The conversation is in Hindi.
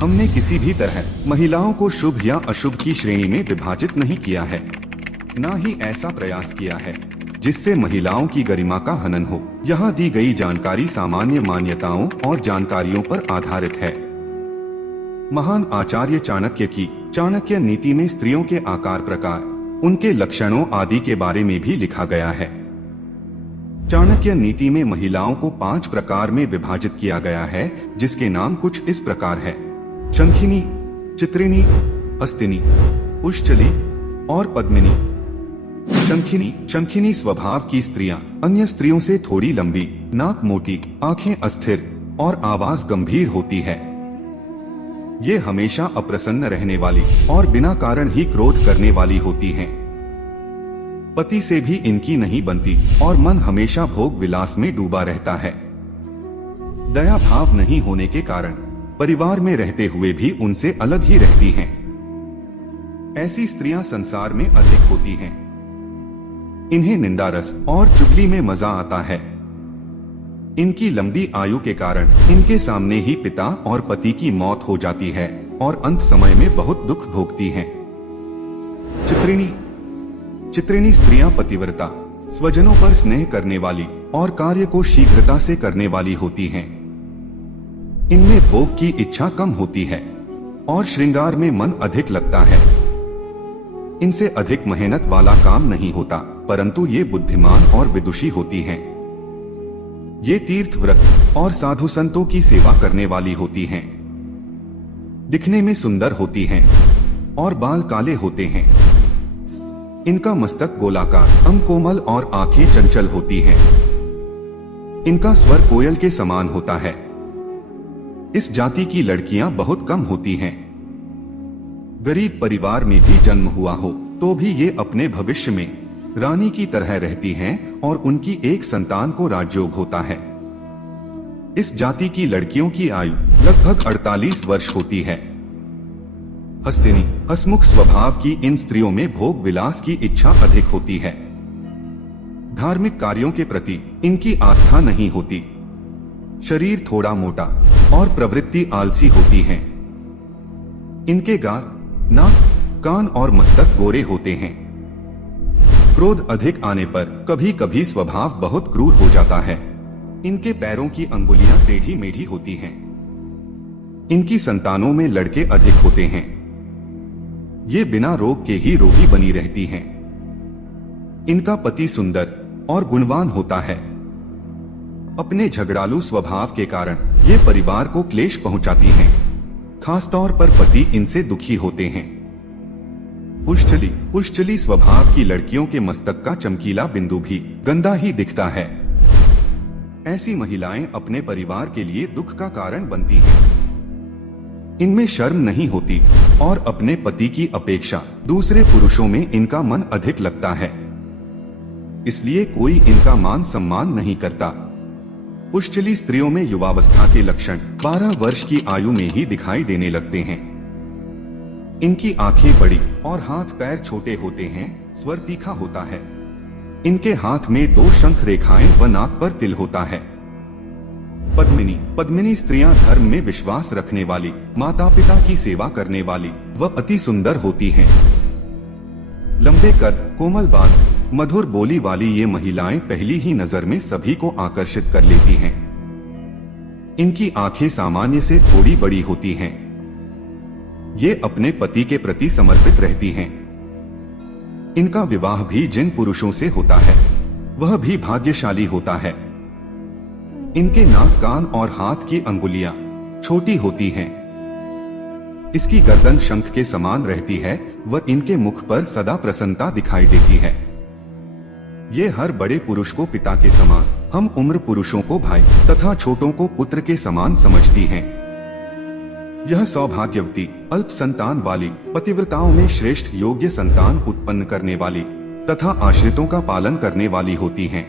हमने किसी भी तरह महिलाओं को शुभ या अशुभ की श्रेणी में विभाजित नहीं किया है, न ही ऐसा प्रयास किया है जिससे महिलाओं की गरिमा का हनन हो। यहाँ दी गई जानकारी सामान्य मान्यताओं और जानकारियों पर आधारित है। महान आचार्य चाणक्य की चाणक्य नीति में स्त्रियों के आकार प्रकार, उनके लक्षणों आदि के बारे में भी लिखा गया है। चाणक्य नीति में महिलाओं को 5 प्रकार में विभाजित किया गया है, जिसके नाम कुछ इस प्रकार है: शंखिनी, चित्रिणी, हस्तिनी, पुष्चली और पद्मिनी। शंखिनी स्वभाव की स्त्रियां अन्य स्त्रियों से थोड़ी लंबी, नाक मोटी, आंखें अस्थिर और आवाज गंभीर होती है। ये हमेशा अप्रसन्न रहने वाली और बिना कारण ही क्रोध करने वाली होती हैं। पति से भी इनकी नहीं बनती और मन हमेशा भोग विलास में डूबा रहता है। दया भाव नहीं होने के कारण परिवार में रहते हुए भी उनसे अलग ही रहती हैं। ऐसी स्त्रियां संसार में अधिक होती हैं। इन्हें निंदा रस और चुगली में मजा आता है। इनकी लंबी आयु के कारण इनके सामने ही पिता और पति की मौत हो जाती है और अंत समय में बहुत दुख भोगती हैं। चित्रिणी स्त्रियां पतिव्रता, स्वजनों पर स्नेह करने वाली और कार्य को शीघ्रता से करने वाली होती हैं। इनमें भोग की इच्छा कम होती है और श्रृंगार में मन अधिक लगता है। इनसे अधिक मेहनत वाला काम नहीं होता, परंतु ये बुद्धिमान और विदुषी होती हैं। ये तीर्थ व्रत और साधु संतों की सेवा करने वाली होती हैं। दिखने में सुंदर होती हैं और बाल काले होते हैं। इनका मस्तक गोलाकार, अंग कोमल और आंखें चंचल होती हैं। इनका स्वर कोयल के समान होता है। इस जाति की लड़कियां बहुत कम होती हैं। गरीब परिवार में भी जन्म हुआ हो तो भी ये अपने भविष्य में रानी की तरह रहती हैं और उनकी एक संतान को राजयोग होता है। इस जाति की लड़कियों की आयु लगभग 48 वर्ष होती है। हस्तिनी, हसमुख स्वभाव की इन स्त्रियों में भोग विलास की इच्छा अधिक होती है। धार्मिक कार्यों के प्रति इनकी आस्था नहीं होती। शरीर थोड़ा मोटा और प्रवृत्ति आलसी होती है। इनके गाल, नाक, कान और मस्तक गोरे होते हैं। क्रोध अधिक आने पर कभी कभी स्वभाव बहुत क्रूर हो जाता है। इनके पैरों की अंगुलियां टेढ़ी मेढ़ी होती हैं। इनकी संतानों में लड़के अधिक होते हैं। ये बिना रोग के ही रोगी बनी रहती हैं। इनका पति सुंदर और गुणवान होता है। अपने झगड़ालू स्वभाव के कारण ये परिवार को क्लेश पहुंचाती हैं। खासतौर पर पति इनसे दुखी होते हैं। पुष्चली स्वभाव की लड़कियों के मस्तक का चमकीला बिंदु भी गंदा ही दिखता है। ऐसी महिलाएं अपने परिवार के लिए दुख का कारण बनती हैं। इनमें शर्म नहीं होती और अपने पति की अपेक्षा दूसरे पुरुषों में इनका मन अधिक लगता है। इसलिए कोई इनका मान सम्मान नहीं करता। पुष्चली स्त्रियों में युवावस्था के लक्षण 12 वर्ष की आयु में ही दिखाई देने लगते हैं। इनकी आंखें बड़ी और हाथ पैर छोटे होते हैं। स्वर तीखा होता है। इनके हाथ में 2 शंख रेखाएं व नाक पर तिल होता है। पद्मिनी स्त्रियां धर्म में विश्वास रखने वाली, माता पिता की सेवा करने वाली व अति सुंदर होती हैं। लंबे कद, कोमल बाल, मधुर बोली वाली ये महिलाएं पहली ही नजर में सभी को आकर्षित कर लेती हैं। इनकी आंखें सामान्य से थोड़ी बड़ी होती हैं। ये अपने पति के प्रति समर्पित रहती हैं। इनका विवाह भी जिन पुरुषों से होता है वह भी भाग्यशाली होता है। इनके नाक, कान और हाथ की अंगुलियां छोटी होती हैं। इसकी गर्दन शंख के समान रहती है व इनके मुख पर सदा प्रसन्नता दिखाई देती है। ये हर बड़े पुरुष को पिता के समान, हम उम्र पुरुषों को भाई तथा छोटों को पुत्र के समान समझती हैं। यह सौभाग्यवती, अल्प संतान वाली, पतिव्रताओं में श्रेष्ठ, योग्य संतान उत्पन्न करने वाली तथा आश्रितों का पालन करने वाली होती हैं।